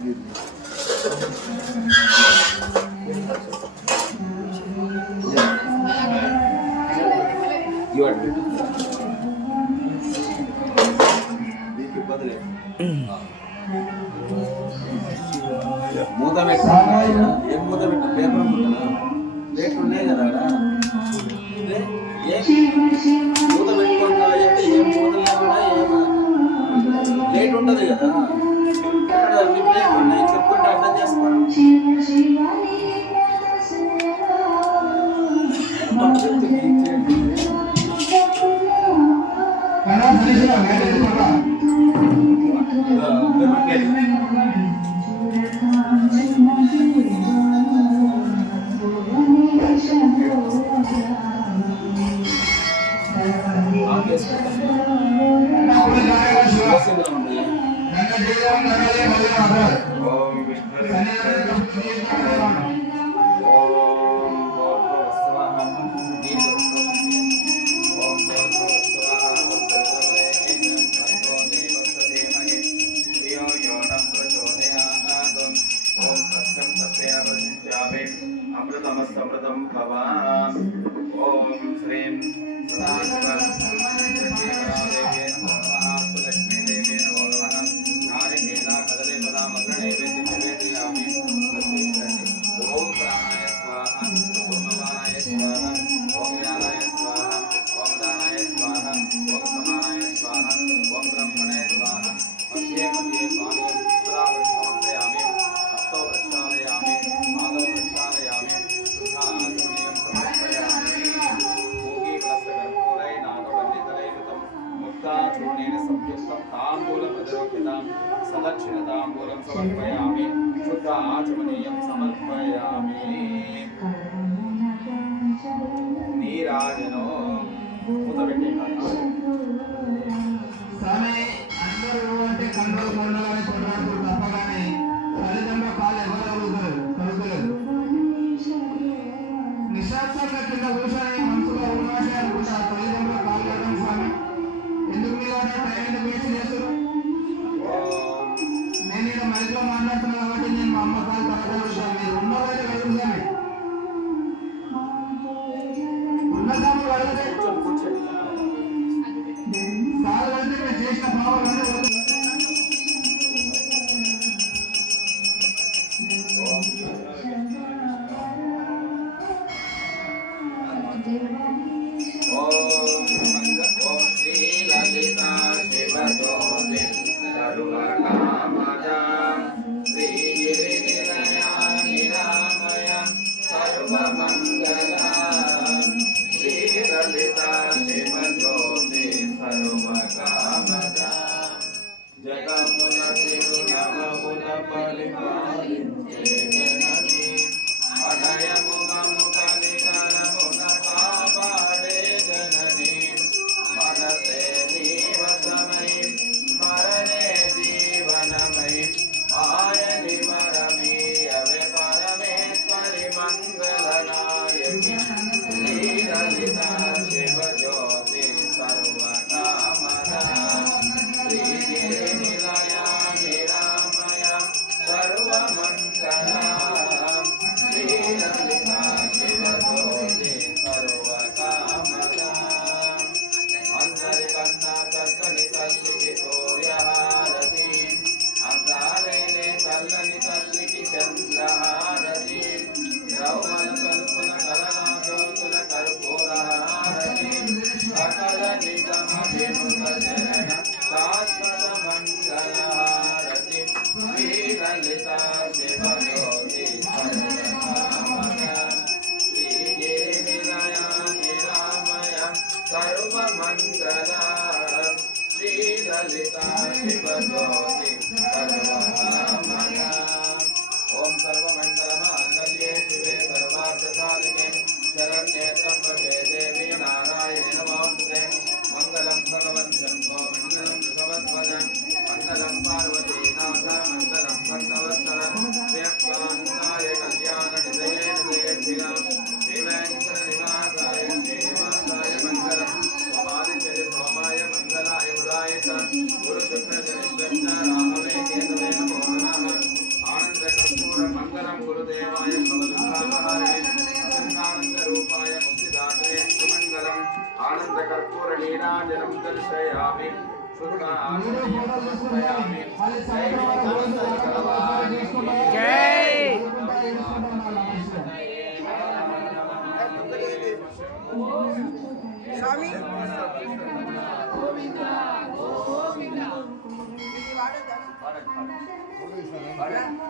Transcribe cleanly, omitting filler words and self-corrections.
మూత పెట్టా ఏం మూత పెట్టా పేపర్ మూతనా ప్లేట్ ఉన్నాయి కదా మూత పెట్టుకుంటా అంటే ఏం మూతలు కూడా ఏం ప్లేట్ ఉంటుంది కదా అన్ని ప్లేట్ ఉన్నాయి చెప్పుకుంటే అర్థం చేసుకోండి అమృతమస్తమృతం భవాన్ ఓం శ్రీం సదక్షిణతాంబూలం సమర్పయామి శుద్ధ ఆచమనీయం సమర్పయామి నీరాజనో మూతపెట్టే స్వామి అందరూ అంటే కంట్రోల్ కొండగానే కొట్లాడుతూ తప్పగానే ఫలితంలో కాళ్ళు ఎవరు కలుగుతారు నిశ్శబ్దంగా కింద కూర్చొని మనసులో ఉన్మాష అనుకుంటా ఫలితంలో కాళ్ళు కట్టడం స్వామి ఎందుకు మీరు టైం ఎందుకు వేస్ట్ చేస్తారు నేను ఇక్కడ మైక్లో మాట్లాడుతున్నా కాబట్టి నేను మా అమ్మ కాలు పడగలుగుతాను మీరు ఉన్నవాళ్ళు కలుగుతాను ఉన్నదాన్ని అడిగితే కాలు వెళ్తే మీరు చేసిన భావాలన్నీ సర్వమంగళ నీరాజనం దర్శయామి వీడియో ఫోటోలు తీసుకుంటాం మళ్ళీ సాయంత్రం జై స్వామి వాడండి.